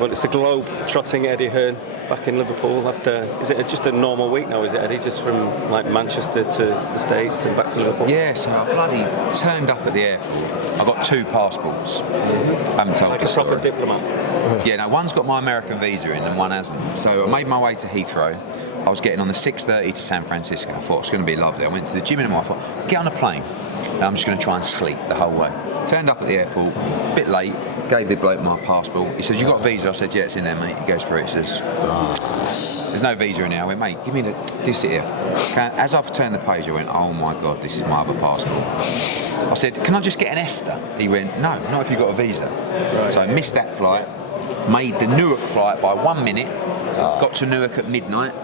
Well, it's the globe trotting Eddie Hearn back in Liverpool after, is it just a normal week now, is it, Eddie? Just from like Manchester to the States and back to Liverpool? Yeah, so I bloody turned up at the airport. I got 2 passports. I haven't told Like the a proper story. diplomat. Yeah, no, one's got my American visa in and one hasn't. So I made my way to Heathrow. I was getting on the 6:30 to San Francisco. I thought it was going to be lovely. I went to the gym in the morning. I thought, get on a plane. And I'm just going to try and sleep the whole way. Turned up at the airport, a bit late, gave the bloke my passport. He says, you got a visa? I said, yeah, it's in there, mate. He goes through it, he says, there's no visa in there. I went, mate, give me this here. As I've turned the page, I went, oh my God, this is my other passport. I said, can I just get an ESTA? He went, no, not if you've got a visa. Right. So I missed that flight, made the Newark flight by 1 minute, got to Newark at midnight,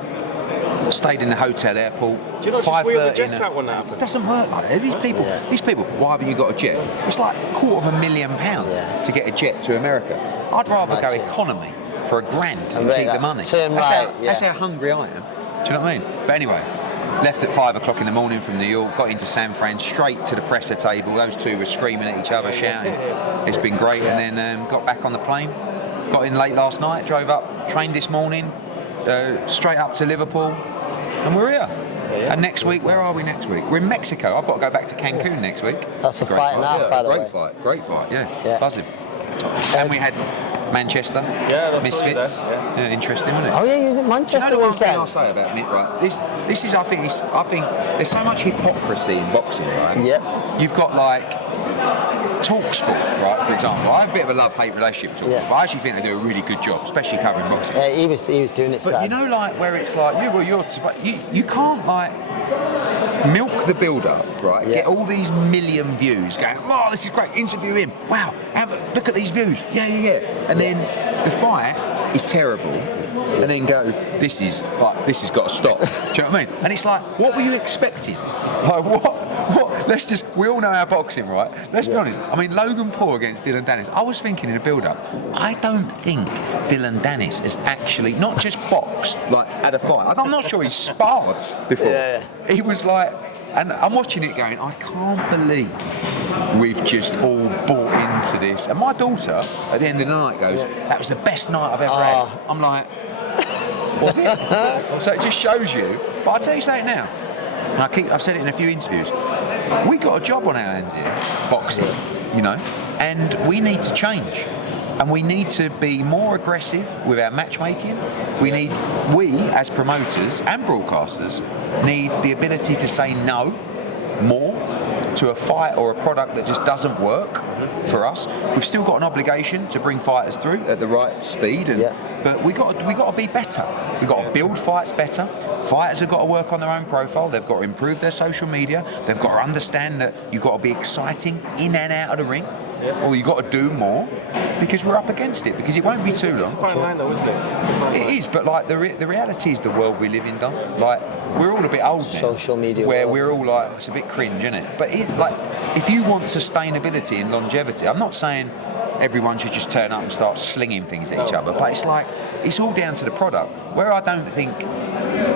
stayed in the hotel airport. Do you not just wheel the jet out when that happens? It doesn't work like that. These people, why haven't you got a jet? It's like £250,000 to get a jet to America. I'd rather go economy for £1,000 and keep the money. That's how hungry I am. Do you know what I mean? But anyway, left at 5 o'clock in the morning from New York, got into San Fran, straight to the presser table. Those two were screaming at each other, shouting. It's been great. And then got back on the plane, got in late last night, drove up, trained this morning, straight up to Liverpool. And we're here. Yeah. And next week, where are we next week? We're in Mexico. I've got to go back to Cancun next week. That's a fight now, by the way. Great fight, yeah. Buzzing. And we had Manchester, Misfits. Yeah, interesting, wasn't it? Oh yeah, you was in Manchester. Do you know one thing I'll say about it, right? This is, I think there's so much hypocrisy in boxing, right? Yeah. You've got like TalkSport, right? For example, I have a bit of a love-hate relationship with TalkSport, but I actually think they do a really good job, especially covering boxing. Yeah, he was doing it. But you know, like where it's like you can't like milk the build-up, right? Yeah. Get all these million views, going, oh, this is great, interview him. Wow, look at these views. Yeah. And then the fight is terrible. And then go, this has got to stop. Do you know what I mean? And it's like, what were you expecting? Like what? We all know our boxing, right? Let's be honest. I mean, Logan Paul against Dylan Dennis. I was thinking in a build-up, I don't think Dylan Dennis has actually not just boxed, like had a fight. I'm not sure he's sparred before. Yeah. He was like, and I'm watching it going, I can't believe we've just all bought into this. And my daughter, at the end of the night, goes, that was the best night I've ever had. I'm like, was it? So it just shows you. But I'll tell you something now. And I've said it in a few interviews. We got a job on our hands here, boxing, you know, and we need to change. And we need to be more aggressive with our matchmaking. We as promoters and broadcasters, need the ability to say no more to a fight or a product that just doesn't work for us. We've still got an obligation to bring fighters through at the right speed, but we got to be better. We've got to build fights better. Fighters have got to work on their own profile. They've got to improve their social media. They've got to understand that you've got to be exciting in and out of the ring, or you've got to do more, because we're up against it, because it won't be too long. It's a fine line though, isn't it? It is, but like the reality is the world we live in, Don. Like, we're all a bit old now. Social media where world. we're all like, it's a bit cringe, isn't it? But if you want sustainability and longevity, I'm not saying everyone should just turn up and start slinging things at each other, but it's like, it's all down to the product. Where I don't think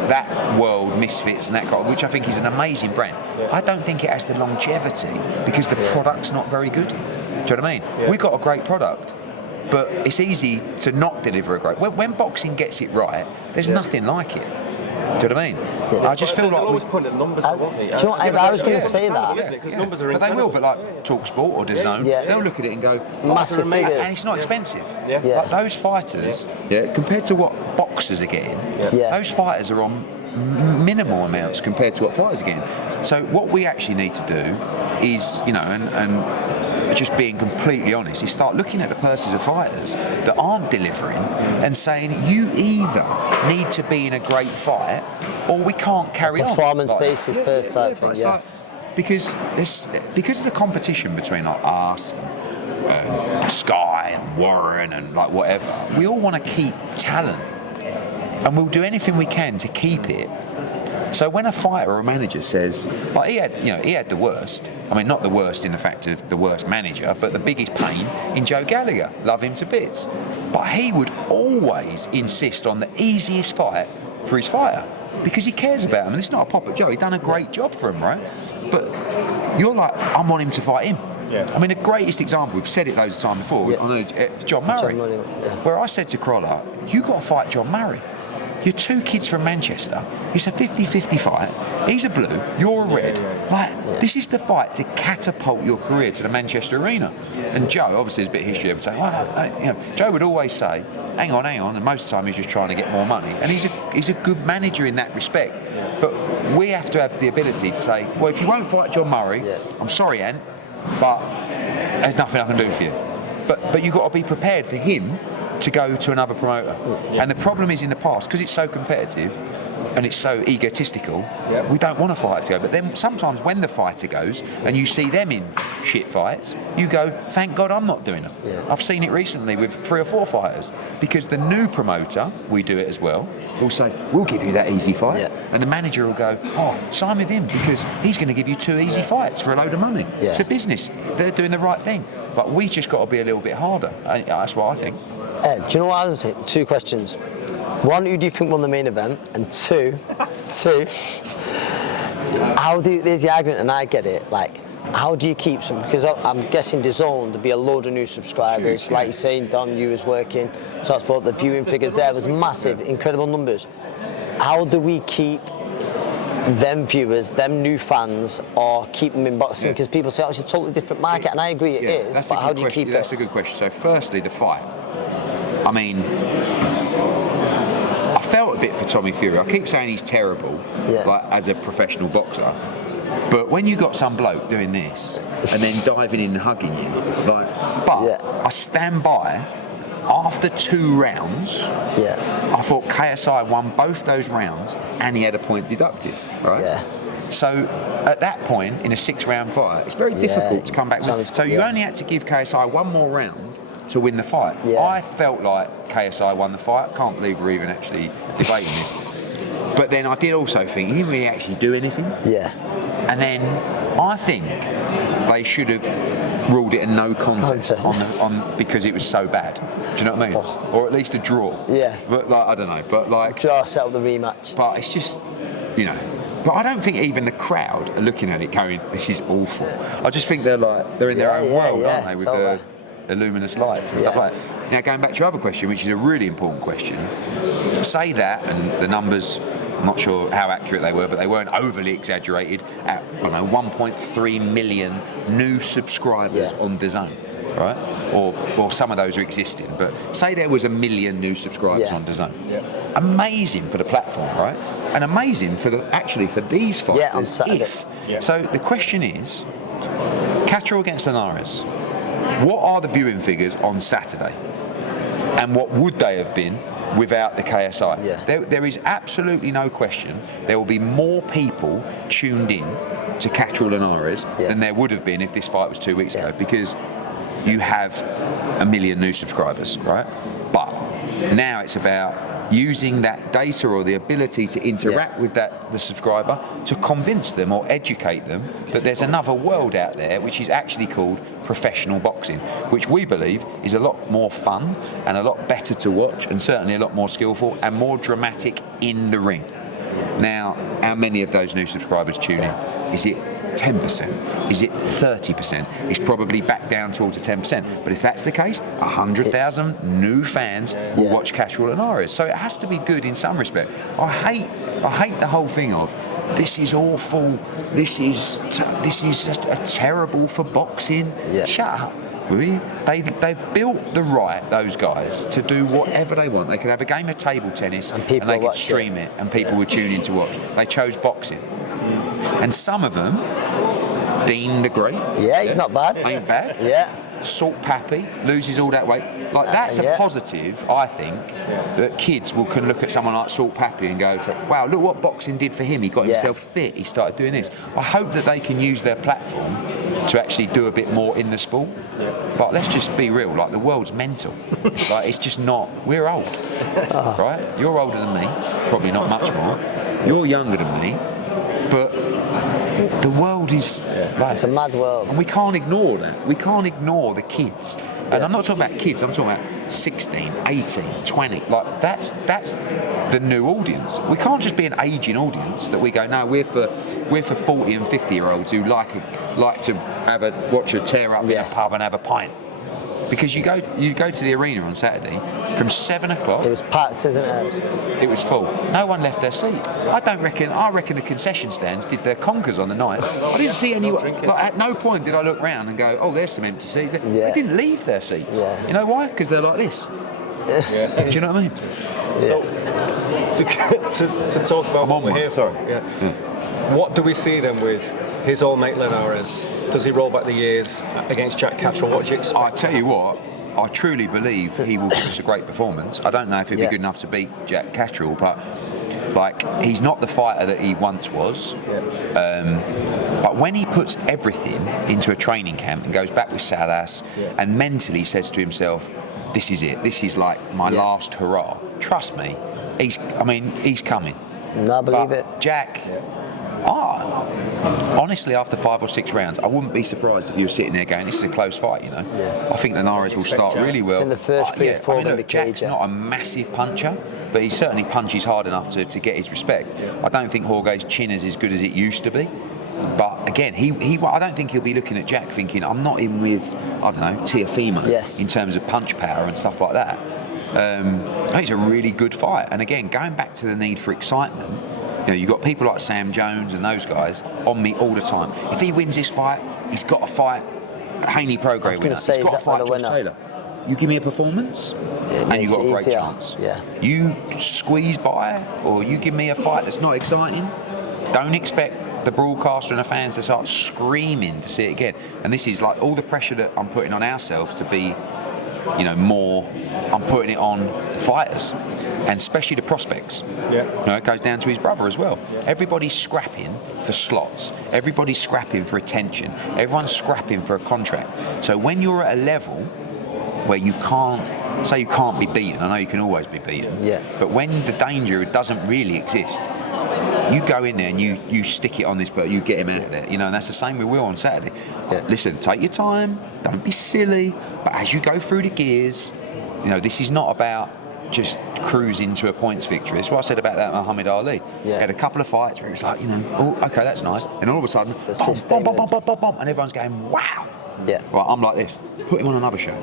that world, Misfits and that kind, which I think is an amazing brand, I don't think it has the longevity because the product's not very good. Do you know what I mean? Yeah. We've got a great product, but it's easy to not deliver a great. When boxing gets it right, there's nothing like it. Do you know what I mean? Yeah. I just feel like always point at numbers, won't they? Do you know what, I was going to say that. Because numbers are but they will, but like TalkSport or DAZN, they'll look at it and go, massive figures, and it's not expensive. Yeah. Like those fighters, compared to what boxers are getting, those fighters are on minimal amounts compared to what fighters are getting. So what we actually need to do is, you know, and just being completely honest, is start looking at the purses of fighters that aren't delivering and saying, you either need to be in a great fight or we can't carry on. Performance basis purse type thing, like, because of the competition between like us and Sky and Warren and like whatever, we all want to keep talent and we'll do anything we can to keep it. So when a fighter or a manager says, like he had the worst, I mean not the worst in the fact of the worst manager, but the biggest pain in Joe Gallagher, love him to bits. But he would always insist on the easiest fight for his fighter because he cares about him. And it's not a pop at Joe, he's done a great job for him, right? But you're like, I want him to fight him. Yeah. I mean, the greatest example, we've said it loads of times before, Yeah. I know, John Murray, John Murray, yeah. where I said to Crolla, you got to fight John Murray. You're two kids from Manchester. It's a 50-50 fight. He's a blue, you're a red. This is the fight to catapult your career to the Manchester arena. And Joe, obviously, there's a bit of history. Would say, Joe would always say, hang on, and most of the time he's just trying to get more money. And he's a good manager in that respect. But we have to have the ability to say, well, if you won't fight John Murray, I'm sorry, Ant, but there's nothing I can do for you. But you've got to be prepared for him to go to another promoter. Yeah. And the problem is in the past, because it's so competitive and it's so egotistical, we don't want a fighter to go. But then sometimes when the fighter goes and you see them in shit fights, you go, thank God I'm not doing them. Yeah. I've seen it recently with 3 or 4 fighters, because the new promoter, we do it as well, will say, we'll give you that easy fight. Yeah. And the manager will go, sign with him, because he's going to give you 2 easy fights for a load of money. Yeah. It's a business. They're doing the right thing. But we just got to be a little bit harder. That's what I think. Ed, do you know what I was saying? 2 questions. 1, who do you think won the main event? And 2, there's the argument, and I get it, like, how do you keep some? Because I'm guessing DAZN, there'd be a load of new subscribers. Like you're saying, Don, you was working, talks about the viewing figures there was massive, incredible numbers. How do we keep them viewers, them new fans, or keep them in boxing? Because people say, it's a totally different market, and I agree it is, but how do you keep it? That's a good question. So firstly, the fight. I mean, I felt a bit for Tommy Fury. I keep saying he's terrible, like as a professional boxer. But when you got some bloke doing this and then diving in and hugging you, I stand by. After 2 rounds, I thought KSI won both those rounds and he had a point deducted, right? Yeah. So at that point, in a 6-round fight, it's very difficult to come back. So you only had to give KSI 1 more round to win the fight. Yeah. I felt like KSI won the fight. I can't believe we're even actually debating this. But then I did also think he didn't really actually do anything. Yeah. And then I think they should have ruled it a no contest on because it was so bad. Do you know what I mean? Or at least a draw. Yeah. But I don't know. But draw, settle the rematch. But it's just, But I don't think even the crowd are looking at it going, this is awful. I just think they're in their own world, aren't they? With the luminous lights and stuff like that. Now, going back to your other question, which is a really important question, say that, and the numbers, I'm not sure how accurate they were, but they weren't overly exaggerated, at 1.3 million new subscribers on DAZN, right? Or some of those are existing, but say there was 1 million new subscribers on DAZN. Yeah. Amazing for the platform, right? And amazing for these fighters. On Saturday. So the question is, Catterall against Linares. What are the viewing figures on Saturday? And what would they have been without the KSI? Yeah. There is absolutely no question there will be more people tuned in to Catterall Linares than there would have been if this fight was 2 weeks ago, because you have 1 million new subscribers, right? But now it's about using that data or the ability to interact with the subscriber to convince them or educate them that there's another world out there which is actually called professional boxing, which we believe is a lot more fun and a lot better to watch, and certainly a lot more skillful and more dramatic in the ring. Now, how many of those new subscribers tune in? Is it 10%? Is it 30%? It's probably back down towards the 10%. But if that's the case, 100,000 new fans will watch Catterall Linares. So it has to be good in some respect. I hate the whole thing of this is awful. This is a terrible for boxing. Yeah. Shut up. Really? They've built the right, those guys, to do whatever they want. They could have a game of table tennis and they could stream it and people would tune in to watch. They chose boxing. And some of them, Dean the Great. Yeah, he's not bad. Ain't bad. Yeah. Salt Pappy loses all that weight. That's a positive, I think, that kids can look at someone like Salt Pappy and go, wow, look what boxing did for him. He got himself fit. He started doing this. I hope that they can use their platform to actually do a bit more in the sport. But let's just be real, the world's mental. It's just not, we're old, right? You're older than me, probably not much more. You're younger than me, but the world is it's a mad world. And we can't ignore that. We can't ignore the kids And I'm not talking about kids, I'm talking about 16, 18, 20. Like, that's the new audience. We can't just be an aging audience that we go, no, we're for 40 and 50-year-olds who like to watch a tear up in a pub and have a pint. Because you go to the arena on Saturday from 7 o'clock. It was packed, isn't it? It was full. No one left their seat. I reckon the concession stands did their conkers on the night. I didn't see anyone. Like, at no point did I look round and go, oh, there's some empty seats. They didn't leave their seats. Yeah. You know why? Because they're like this. Yeah. Do you know what I mean? So, to talk about what we're here for. Yeah. What do we see then with his old mate Linares? Does he roll back the years against Jack Catterall? What do you expect? I tell you what, I truly believe he will give us a great performance. I don't know if he'll be good enough to beat Jack Catterall, but like, he's not the fighter that he once was. But when he puts everything into a training camp and goes back with Salas and mentally says to himself, this is it, this is like my last hurrah, trust me, he's coming. No, I believe it. Jack, honestly, after 5 or 6 rounds, I wouldn't be surprised if you were sitting there going, this is a close fight, you know. I think Linares will start really well. In the first 3 or 4 look, Jack's not a massive puncher, but he certainly punches hard enough to get his respect. I don't think Jorge's chin is as good as it used to be. But again, I don't think he'll be looking at Jack thinking, I'm not in with, I don't know, Teofimo in terms of punch power and stuff like that. I think it's a really good fight. And again, going back to the need for excitement, you know, you've got people like Sam Jones and those guys on me all the time. If he wins this fight, he's got to fight Haney Prograis winner. He's got to fight Josh Taylor. You give me a performance, and you've got a great chance. Yeah. You squeeze by, or you give me a fight that's not exciting, don't expect the broadcaster and the fans to start screaming to see it again. And this is like all the pressure that I'm putting on ourselves to be, you know, more. I'm putting it on fighters, and especially the prospects. You know, it goes down to his brother as well. Everybody's scrapping for slots. Everybody's scrapping for attention. Everyone's scrapping for a contract. So when you're at a level where you can't be beaten, I know you can always be beaten. But when the danger doesn't really exist, you go in there and you stick it on this person, you get him out of there, you know, and that's the same with Will on Saturday. Listen, take your time, don't be silly, but as you go through the gears, you know, this is not about just cruising to a points victory. That's what I said about that Muhammad Ali. He had a couple of fights where it was like, you know, oh, okay, that's nice, and all of a sudden, bomb, bomb, bomb, bomb, bomb, bomb, and everyone's going, wow. Right, I'm like this, put him on another show.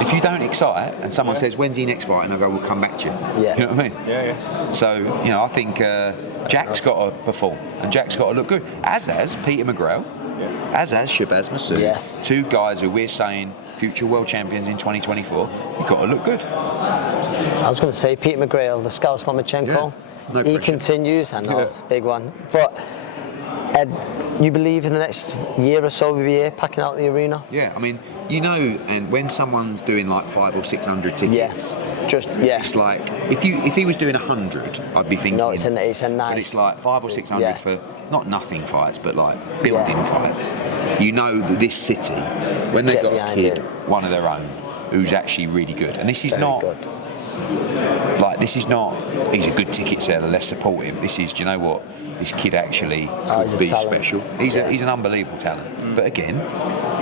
If you don't excite and someone says, when's your next fight? And I go, we'll come back to you. You know what I mean? So, you know, I think Jack's got to perform and Jack's got to look good. As has Peter McGrail, as has Shabazz Massoud. 2 guys who we're saying future world champions in 2024. You've got to look good. I was going to say Peter McGrail, the Scout Lomachenko. No he pressure. continues, I know, it's a big one. But Ed, you believe in the next year or so we'll be here packing out the arena? Yeah, I mean, you know, and when someone's doing like 500 or 600 tickets, it's like if he was doing 100, I'd be thinking. No, it's a nice. But it's like 500 or 600 for not nothing fights, but like building fights. You know that this city, when they've got a kid, one of their own, who's actually really good, and this is not. He's a good ticket seller, let's support him. This is, do you know what? This kid actually could be special. He's an unbelievable talent. But again,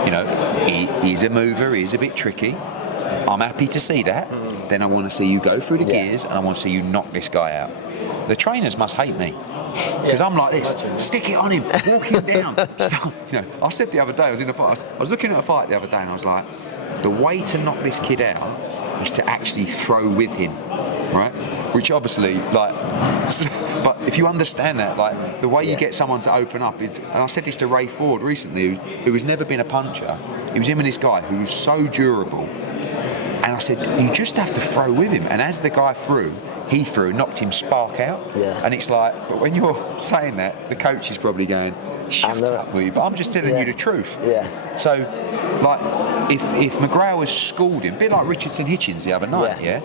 you know, he's a mover, he's a bit tricky. I'm happy to see that. Then I want to see you go through the gears and I want to see you knock this guy out. The trainers must hate me. Because I'm like this, stick it on him, walk him down. You know, I said the other day, I was looking at a fight the other day and I was like, the way to knock this kid out is to actually throw with him, right? Which obviously, like, but if you understand that, like, the way you get someone to open up is, and I said this to Ray Ford recently, who has never been a puncher. It was him and this guy who was so durable. And I said, you just have to throw with him. And as the guy threw, he threw, knocked him spark out. And it's like, but when you're saying that, the coach is probably going, shut up, will you? But I'm just telling you the truth. So, like, if McGrail has schooled him, a bit like Richardson Hitchens the other night,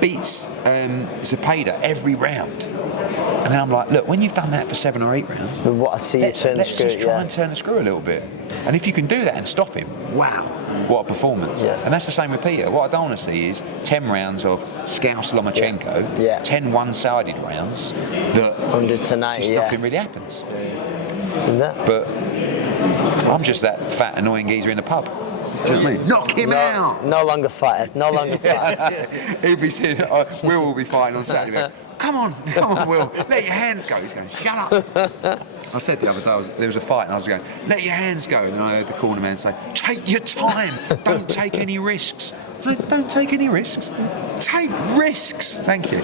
beats Zepeda every round. And then I'm like, look, when you've done that for 7 or 8 rounds, let's just try and turn the screw a little bit. And if you can do that and stop him, wow, what a performance. And that's the same with Peter. What I don't want to see is 10 rounds of Scouse Lomachenko, 10 one-sided rounds that 100 to 90, just nothing really happens. But I'm just that fat, annoying geezer in the pub. Do you know what I mean? Knock him out. No longer fighter. No longer fighter. He'll be saying, Will will be fighting on Saturday. Come on, Will, let your hands go. He's going, shut up. I said the other day, there was a fight and I was going, let your hands go. And then I heard the corner man say, take your time, don't take any risks. Don't take any risks. Take risks. Thank you.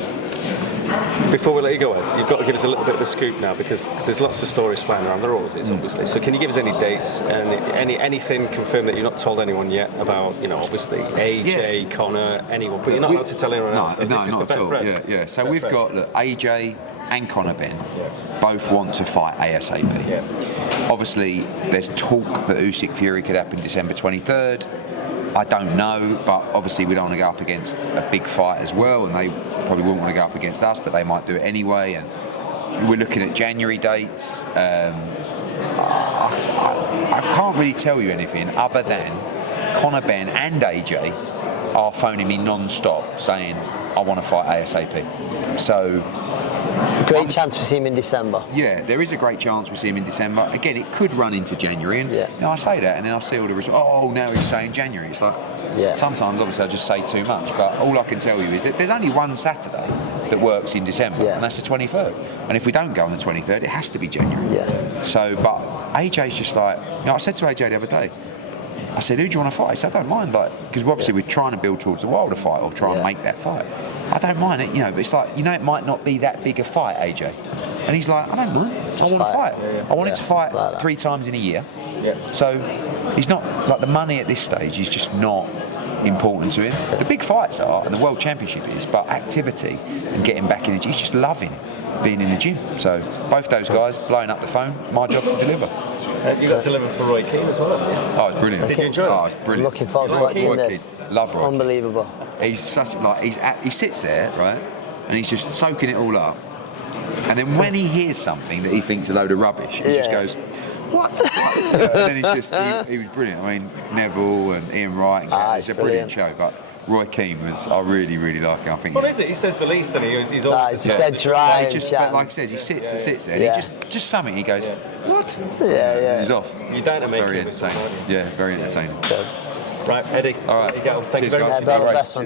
Before we let you go, Ed, you've got to give us a little bit of a scoop now because there's lots of stories flying around. There always is, obviously. So can you give us any dates and anything confirmed that you've not told anyone yet about, obviously AJ, Conor, anyone, but you're not allowed to tell anyone else. No, not at all. Yeah. So we've got AJ and Conor Ben both want to fight ASAP. Yeah. Obviously, there's talk that Usyk Fury could happen December 23rd. I don't know, but obviously we don't want to go up against a big fight as well, and they probably wouldn't want to go up against us, but they might do it anyway. And we're looking at January dates. I can't really tell you anything other than Conor Ben and AJ are phoning me non-stop saying, I want to fight ASAP. So... Great chance we see him in December. Yeah, there is a great chance we see him in December. Again, it could run into January, and I say that, and then I see all the results. Oh, now he's saying January. It's like sometimes, obviously, I just say too much. But all I can tell you is that there's only one Saturday that works in December, and that's the 23rd. And if we don't go on the 23rd, it has to be January. Yeah. So, but AJ's just like, I said to AJ the other day, I said, who do you want to fight? He said, I don't mind, because obviously we're trying to build towards the Wilder fight or try and make that fight. I don't mind it, but it's like, it might not be that big a fight, AJ. And he's like, I don't mind, I want to fight. I wanted to fight like 3 times in a year. Yeah. So he's not, like the money at this stage is just not important to him. The big fights are, and the World Championship is, but activity and getting back in the gym, he's just loving being in the gym. So both those guys blowing up the phone, my job to deliver. You got delivered for Roy Keane as well, haven't you? Oh, it's brilliant. Did you enjoy it? Oh, it's brilliant. Looking forward to watching this. Love Roy. Unbelievable. He's such he sits there, right, and he's just soaking it all up. And then when he hears something that he thinks a load of rubbish, he just goes, "What?" And then he was brilliant. I mean, Neville and Ian Wright. It's a brilliant show, but Roy Keane was. I really like him. I think. What is it? He says the least, and he's always. He's dead dry. But like I said, he sits there. And he just something. He goes, "What?" Yeah. He's off. You don't make very entertaining. Yeah, very entertaining. Right, Eddie. All right. Thank you very much. Best one.